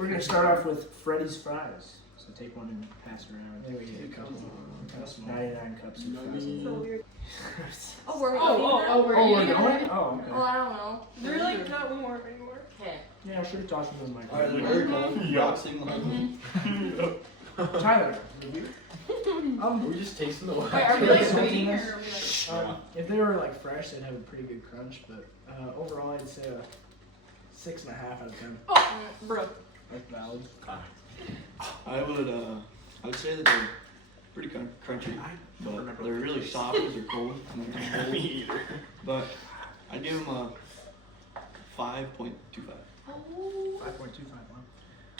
We're gonna start off with Freddy's fries. So take one and pass it around. There we go. 99 cups of fries. So weird. Oh, we're we're going? Oh, okay. Well, I don't know. They're like not warm anymore. Okay. Yeah, I should have tossed them in my Alright, they're very cold. Boxing Tyler, we're just tasting the water. Wait, are we like Saltiness? waiting or are we like? if they were like fresh, they'd have a pretty good crunch. But overall, I'd say a 6.5 out of 10. Oh, bro. That's valid. I'd say that they're pretty crunchy, but they're really soft because they're cold. Me either. But I give them a 5.25. 5.25.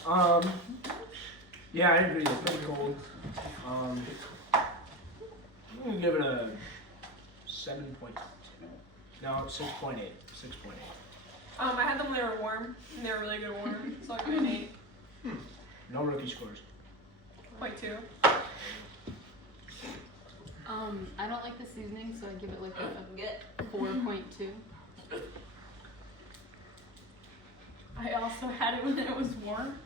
Wow. Yeah, I agree. It's pretty cold. I'm gonna give it a 7.2. No, 6.8. 6.8. I had them when they were warm, and they were really good warm, so I give it an 8. No rookie scores. 0.2. I don't like the seasoning, so I give it like a 4.2. I also had it when it was warm.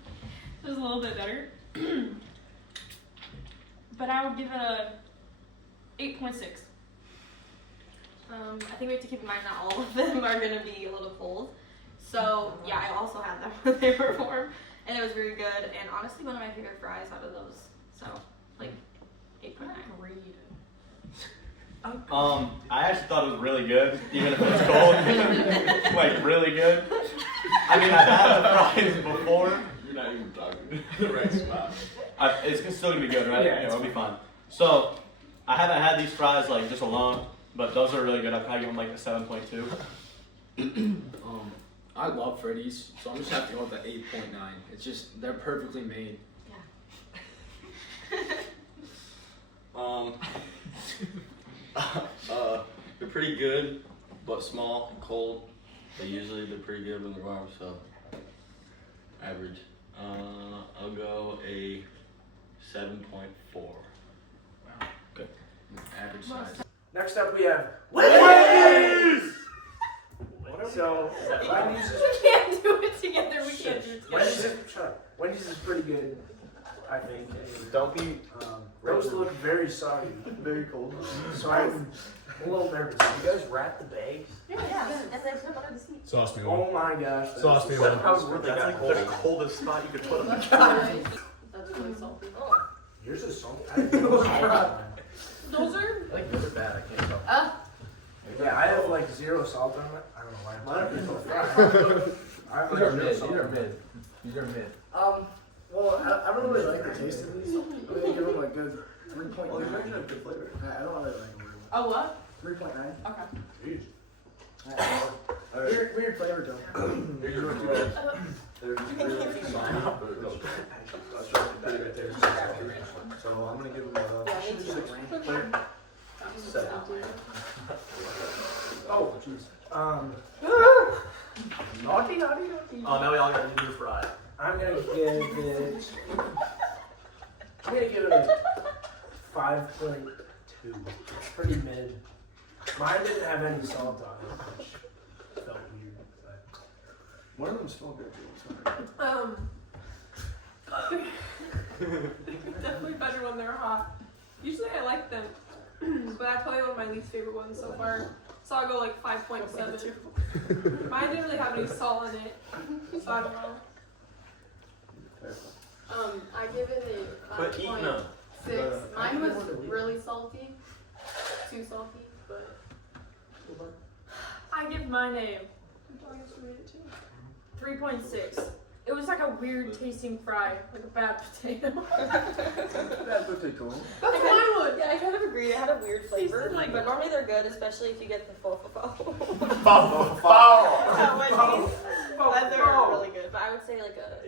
It was a little bit better. But I would give it a 8.6. I think we have to keep in mind not all of them are gonna be a little cold. So yeah, I also had them when they were warm, and it was very good. And honestly, one of my favorite fries out of those. So like 8.9. I actually thought it was really good, even if it was cold. Like, really good. I mean, I've had the fries before. You're not even talking the right spot. It's still gonna be good, right? Yeah, It'll be fine. So, I haven't had these fries, like, just alone, but those are really good. I'd probably give them, like, a 7.2. I love Freddy's, so I'm just have to go with the 8.9. It's just, they're perfectly made. They're pretty good, but small and cold. They're pretty good when they're warm, so average. I'll go a 7.4. Wow. Good. Average size. Next up, we have Wendy's. So Wendy's is We can't do it together. We can't do it Wendy's together. is, shut up. Wendy's is pretty good, I think. Don't be... Those look very soggy. Very cold. So I'm a little nervous. You guys wrap the bags? Yeah, and then put them under the seat. Sauce me one. Oh my gosh. Sauce me one. That's like the coldest spot you could put them. That's really salty. Oh. Yours is salty. Those are. I think good or bad, I can't tell. Yeah, I have like 0 salt on it. I don't know why. Mine are pretty I have These like are 0 mid. salt These are on it. mid. These are mid. Well, I don't really like the taste of these. I'm gonna give them a good 3.9. Well, these actually have good flavor. I don't really like them. Oh, what? 3.9. Okay. Jeez. Alright. Weird flavor though. Here's your two bags. They're really fine, but that's right there. So I'm gonna give them a 7. Oh, jeez. Naughty. Oh, now we all got a new fry. I'm gonna give it a 5.2. Pretty mid. Mine didn't have any salt on it, which felt weird. But One of them smelled good. Definitely better when they're hot. Usually I like them, but that's probably one of my least favorite ones so far. So I'll go like 5.7. Mine didn't really have any salt in it, so I don't know. I give it a Quit eating them. 5.6. Mine was really salty. Too salty, but I give mine a 3.6. It was like a weird tasting fry, like a bad potato. That's what they call them. That's mine would. Yeah, I kind of agree. It had a weird flavor, Tasted like- but normally they're good, especially if you get the faux faux. They're really good, but I would say like a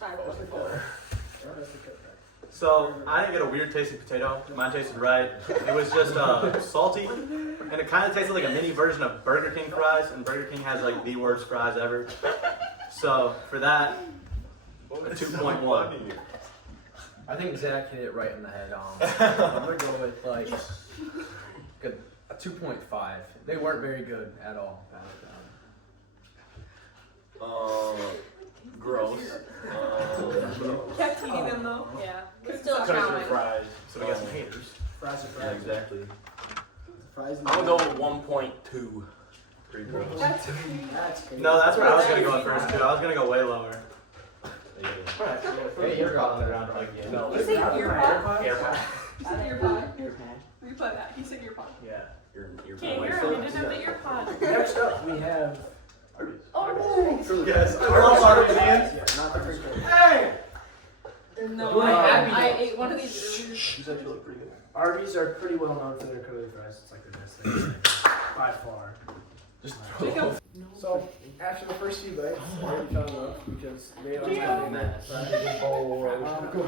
5.4. So, I didn't get a weird tasting potato. Mine tasted right. It was just salty, and it kind of tasted like a mini version of Burger King fries, and Burger King has like the worst fries ever. So, for that, a 2.1. I think Zach hit it right in the head. I'm gonna go with like a 2.5. They weren't very good at all. Gross. Kept eating them though. Yeah. Couldn't Still stop. Because trying. they're fries, so we got some haters. Fries are Yeah, fries. exactly. Fries and I'm gonna go with 1.2. Pretty gross. That's That's crazy. No, that's where I was gonna go at first too. I was gonna go way lower. Hey, You're caught on the ground like No. You say earpod? AirPod. You said earpod. Replay that. He said earpod. Yeah. You're Can't hear him. He didn't have the earpod. Next up, we have. Oh Yes, I love Arby's. Yeah, not the first one. Hey! no! I ate one of these earlier. These actually look pretty good. Arby's are pretty well known for their curly fries. It's like the best thing by far. Just Jacob. So after the first few bites, I already fell in love because they are my favorite fries.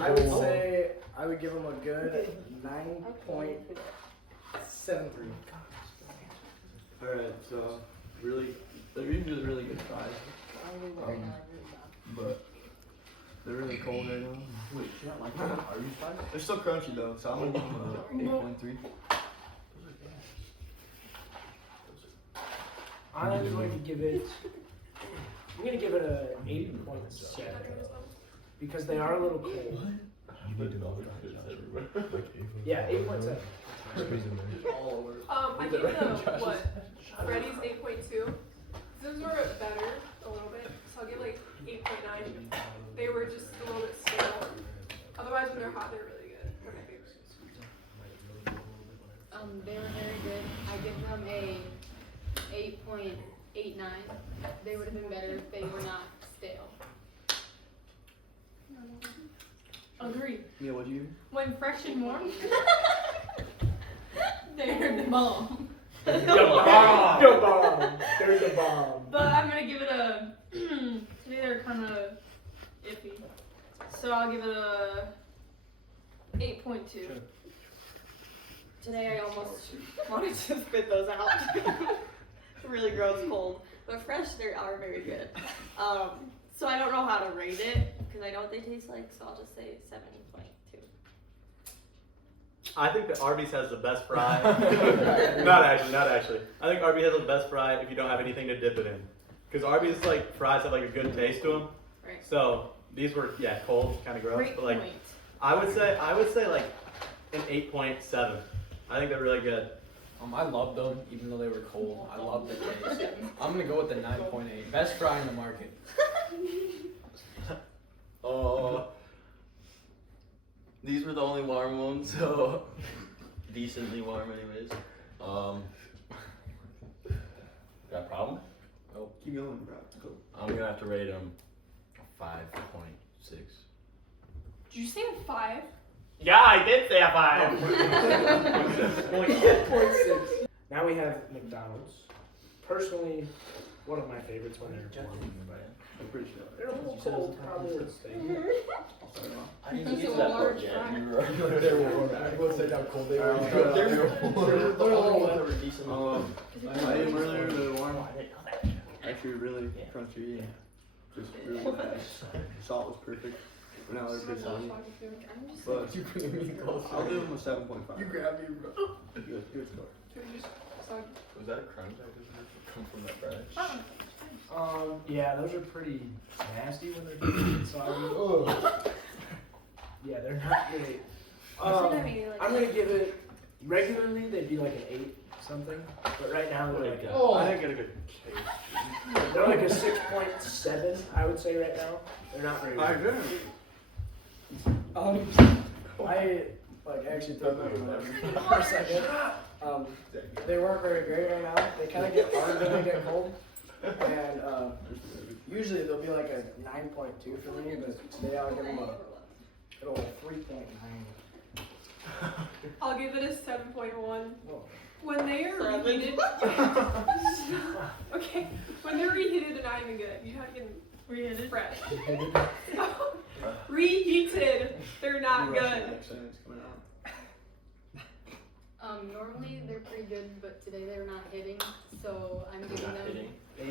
I would say I would give them a good 9.73. Alright, so really, they're usually really good fries. But they're really cold right now. Wait, you don't like Arby's fries? They're still crunchy though, so I'm gonna give them a 8.3. I'm going to give it. I'm going to give it a 8.7 because they are a little cold. Yeah, 8.7. I gave the what? Freddy's 8.2. Those were better a little bit, so I'll give like 8.9. They were just a little bit stale. Otherwise, when they're hot, they're really good. They're my favorites. They were very good. I give them a 8.89. They would have been better if they were not stale. Agree. Yeah, what'd you? When fresh and warm, they're the bomb. The bomb! The bomb! They're the bomb. But I'm gonna give it a. Today they're kind of iffy, so I'll give it a 8.2. Today I almost wanted to spit those out. Really gross cold. But fresh, they are very good. So I don't know how to rate it because I know what they taste like. So I'll just say 7.2. I think that Arby's has the best fry. Not actually. I think Arby's has the best fry if you don't have anything to dip it in. Because Arby's like fries have like a good taste to them. Right. So these were cold, kind of gross, Great but like point. I would say like an 8.7. I think they're really good. I loved them, even though they were cold. I love the taste. I'm gonna go with the 9.8. Best fry in the market. These were the only warm ones, so decently warm, anyways. Got a problem? Keep going, bro. Go. I'm gonna have to rate them 5.6. Did you say a 5? Yeah, I did say a 5. 8.6. Now we have McDonald's. Personally, one of my favorites when they're warm, but I'm pretty sure. they're a little cold. Probably would stay. I didn't That's get a to that large part yet. fry. They were both said how cold they were. They're They're a little wet. I ate them earlier, they were warm. Actually, really crunchy and just really nice. Salt was perfect. But now they're pretty salty. But You bring me closer. I'll give them a 7.5. You grab me, bro. Good score. Was that a crunch I just heard come from that fry? Yeah, those are pretty nasty when they're deep inside. Yeah, they're not great. I'm gonna give it. Regularly, they'd be like an 8 something, but right now they're like I didn't get a good taste. they're like a 6.7. I would say right now. They're not very good. I actually thought about it for a second. They weren't very great right now. They kind of get hard when they get cold, and usually they'll be like a 9.2 for me, but today I'll give them a 3.9. I'll give it a 7.1. Whoa. When they are reheated, okay. When they're reheated, they're not even good. You have to get reheated fresh. Reheated, they're not good. Normally they're pretty good, but today they're not hitting, so I'm giving them a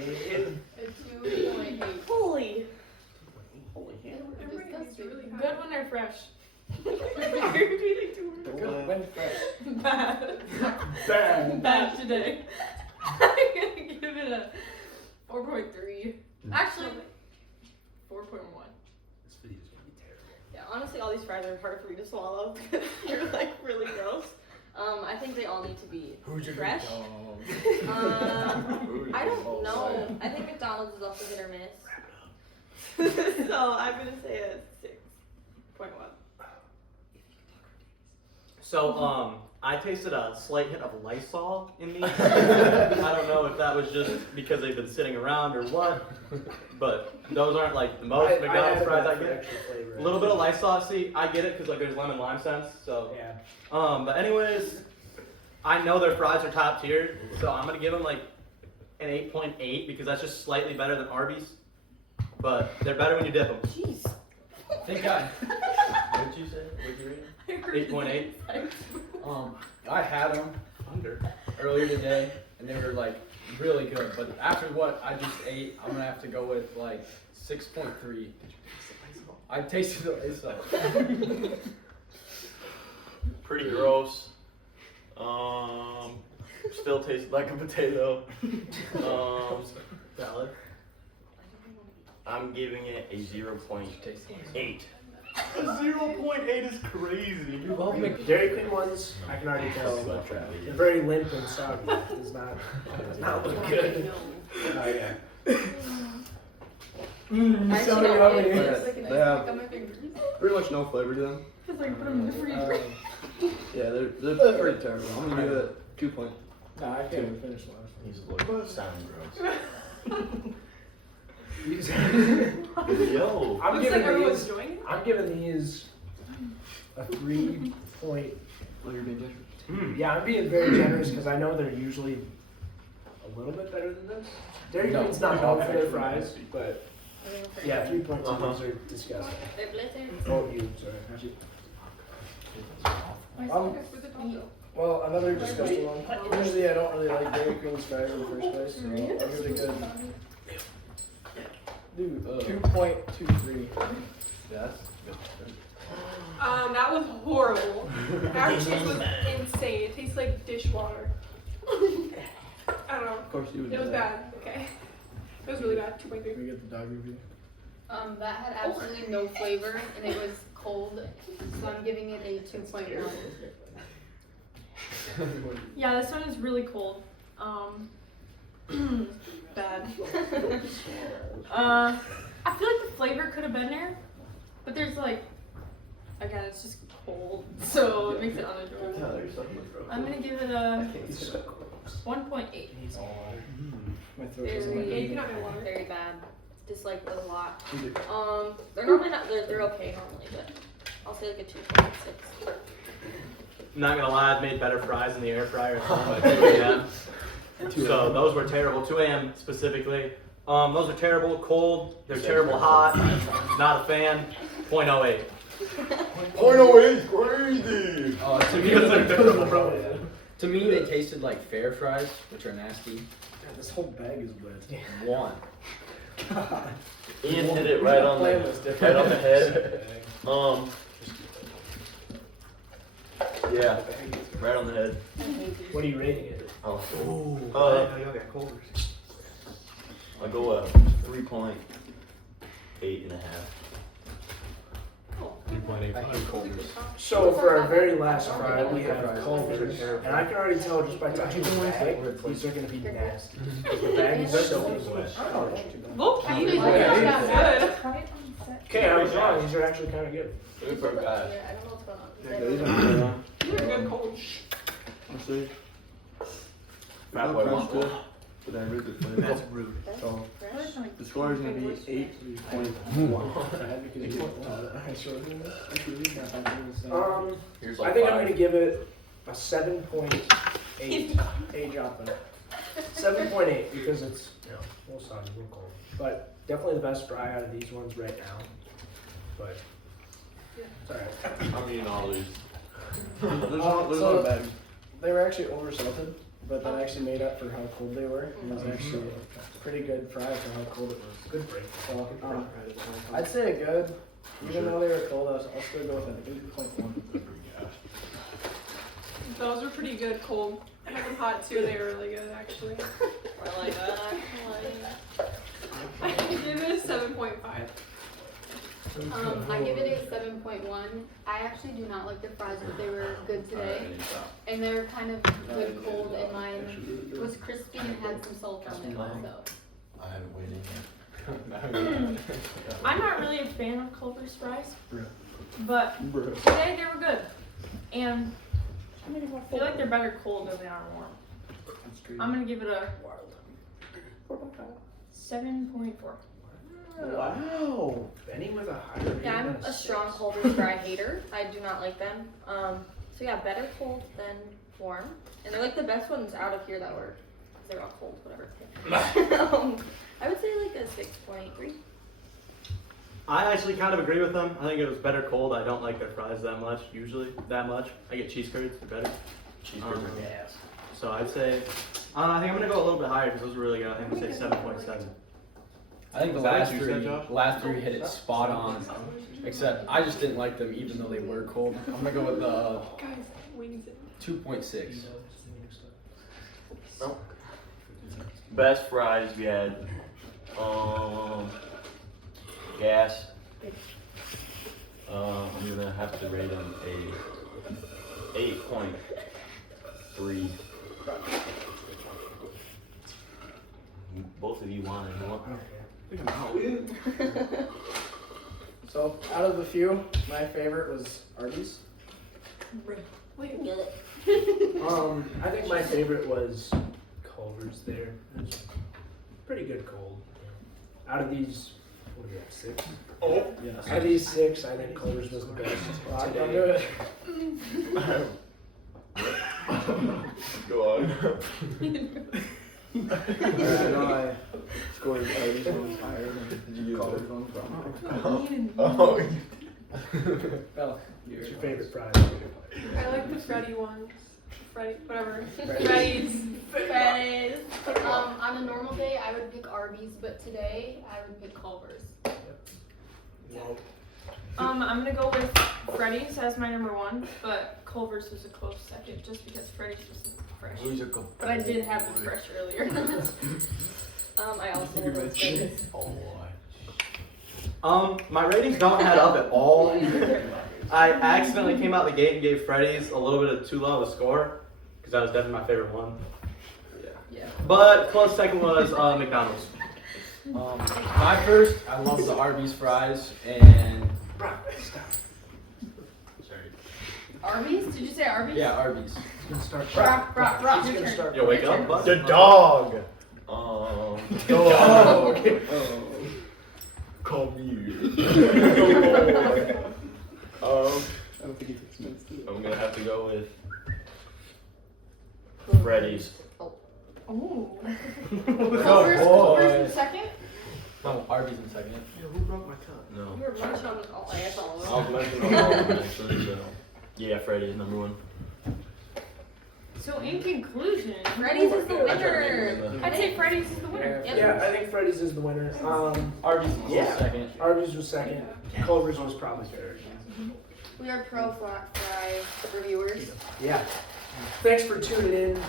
2.8. Holy. Everything's really high. Good when they're fresh. Good when fresh. Bad. Bad. Bad today. I'm gonna give it a 4.3. Actually, 4.1. This video's gonna be terrible. honestly, all these fries are hard for me to swallow because they're like really gross. I think they all need to be fresh. I don't know. I think McDonald's is also hit or miss. So I'm gonna say a 6.1. So, I tasted a slight hint of Lysol in these. I don't know if that was just because they've been sitting around or what, but those aren't like the most McDonald's fries I get. A little bit of Lysol, see, I get it because like there's lemon lime scents, so. Yeah. But anyways, I know their fries are top tier, so I'm gonna give them like an 8.8 because that's just slightly better than Arby's, but they're better when you dip them. Jeez. Thank God. What'd you say? What'd you rate? 8.8. I had them earlier today, and they were like really good. But after what I just ate, I'm gonna have to go with like 6.3. I tasted the Lysol. Pretty gross. Still tastes like a potato. Valid. I'm giving it a 0.8. A 0.8 is crazy. You love Dairy Queen ones, I can already tell. They're very limp and soggy. Does not look good. Oh yeah. So yummy. They have pretty much no flavor to them. It's like put them in the freezer. Yeah, they're pretty terrible. I'm gonna give it 2 point. Nah, I can't even finish the last He's looking sound gross. Yo. I'm Looks giving like everyone's these. doing it. I'm giving these a 3 point. Oh, you're being generous. Yeah, I'm being very generous because I know they're usually a little bit better than this. Dairy Queen's not known for their fries, but yeah, 3.2 those are disgusting. They're blizzard. Oh, you, sorry. Well, another disgusting one. Usually I don't really like Dairy Queen's fries in the first place, so I'll give it a good 2.23. Yes. That was horrible. Actually, was insane. It tastes like dishwater. I don't know. Of course you would. It was bad. Okay. It was really bad. 2.3. Can we get the dog review? That had absolutely no flavor and it was cold, so I'm giving it a 2.1. Yeah, this one is really cold. Bad. I feel like the flavor could have been there, but there's like, again, it's just cold, so it makes it unenjoyable. I'm gonna give it a 1.8. My throat doesn't like Yeah, you it. can have my water. Very bad. Dislike it a lot. They're normally not. They're okay normally, but I'll say like a 2.6. Not gonna lie, I've made better fries in the air fryer at home by 2 a.m. So those were terrible. 2 a.m. specifically. Those are terrible cold. They're terrible hot. Not a fan. 0.08. 0.08 is crazy. To me, they tasted like fair fries, which are nasty. God, this whole bag is wet. One. God. Ian hit it right on the head. Yeah, right on the head. What are you rating it? Oh. Y'all got cold. I'll go 3.8 and a half. So for our very last fry, we have Culver's, and I can already tell just by touching the bag, these are gonna be nasty. The bag is so wet. Look, you did Yeah, good. Okay, I was wrong. These are actually kind of good. Super bad. Yeah, I don't know what's going on. Yeah, these aren't good, huh? You were good coach. Let's see. Fat boy Crunch good, waffle. but I really good flavor. That's rude. So Fresh. the score is gonna be 8.1. Here's I like think I'm 5. gonna give it a 7.8. Age up 7.8 because it's a little soggy, a little cold, but definitely the best fry out of these ones right now. But it's alright. I'm eating all these. There's no bad. They were actually oversalted, but that actually made up for how cold they were. It was actually a pretty good fry for how cold it was. Good break. So, I'd say a good, even though they were cold, I'll still go with an 8.1. Those were pretty good cold. I had them hot too. They were really good actually. Or like that. I give it a 7.5. I give it a 7.1. I actually do not like the fries, but they were good today. And they were kind of good cold, and mine was crispy and had some salt on it, so. I haven't waited. I'm not really a fan of Culver's fries, but today they were good. And I feel like they're better cold than they are warm. I'm gonna give it a 7.4. Wow. Benny with a higher Yeah, I'm a strong Culver's fry hater. I do not like them. So yeah, better cold than warm. And they're like the best ones out of here that were, because they're all cold, whatever. I would say like a 6.3. I actually kind of agree with them. I think it was better cold. I don't like their fries that much, that much. I get cheese curds, they're better. Cheese curds are gas. So I'd say, I don't know, I think I'm going to go a little bit higher because those were really good. I think I'm going to say 7.7. I think the Is that last what you said, Josh? three hit it spot on. Except I just didn't like them even though they were cold. I'm gonna go with the Guys, wings it. 2.6. Best fries we had. Gas. I'm gonna have to rate them a 8.3. Both of you want it. So out of the few, my favorite was Arby's. Wait, get it. I think my favorite was Culver's there. It was pretty good cold. Out of these, what do we have, 6? Oh. Yes. Out of these 6, I think Culver's was the best. Don't do it. Go on. I know I scored Arby's one higher than Culver's one from. Oh. Well, What's your favorite fries? I like the Freddy ones. Freddy, whatever. Freddy's. On a normal day, I would pick Arby's, but today, I would pick Culver's. I'm gonna go with Freddy's as my number 1, but Culver's was a close second just because Freddy's wasn't fresh. But I did have them fresh earlier. I also would with Freddy's. My ratings don't add up at all. I accidentally came out the gate and gave Freddy's a little bit of too low of a score because that was definitely my favorite one. Yeah. But close second was McDonald's. my first, I love the Arby's fries and Arby's? Did you say Arby's? yeah, Arby's. It's gonna start. Brock, It's your gonna turn. start. Yo, wake up, bud. The dog. Dog. Call me. I don't think it takes minutes to do I'm gonna have to go with Freddy's. Ooh. Culver's in second? No, Arby's in second. Yo, who broke my cup? No. You were munching on all I guess all of I them. was mentioning all of them actually, so. Yeah, Freddy's number 1. So in conclusion, Freddy's is the I tried to winner. make it I'd say Freddy's is the winner. Yep. Yeah, I think Freddy's is the winner. Arby's was Yeah. second. Arby's was second. Culver's was probably third. We are pro flat fry reviewers. Yeah. Thanks for tuning in,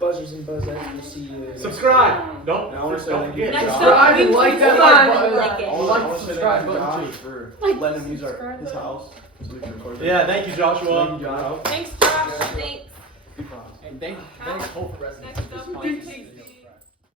buzzers and buzzettes. We'll see you. Subscribe. Don't Don't forget. Next Josh. up, we like that hold on. button. Like it. I want to say Subscribe thank you, button, Josh, for Like, letting him use subscribe his button. house so we can record. Yeah, thank you, Joshua. Thank you, Josh. Thanks, Josh. Thanks. And thanks Hope for Next up, we take the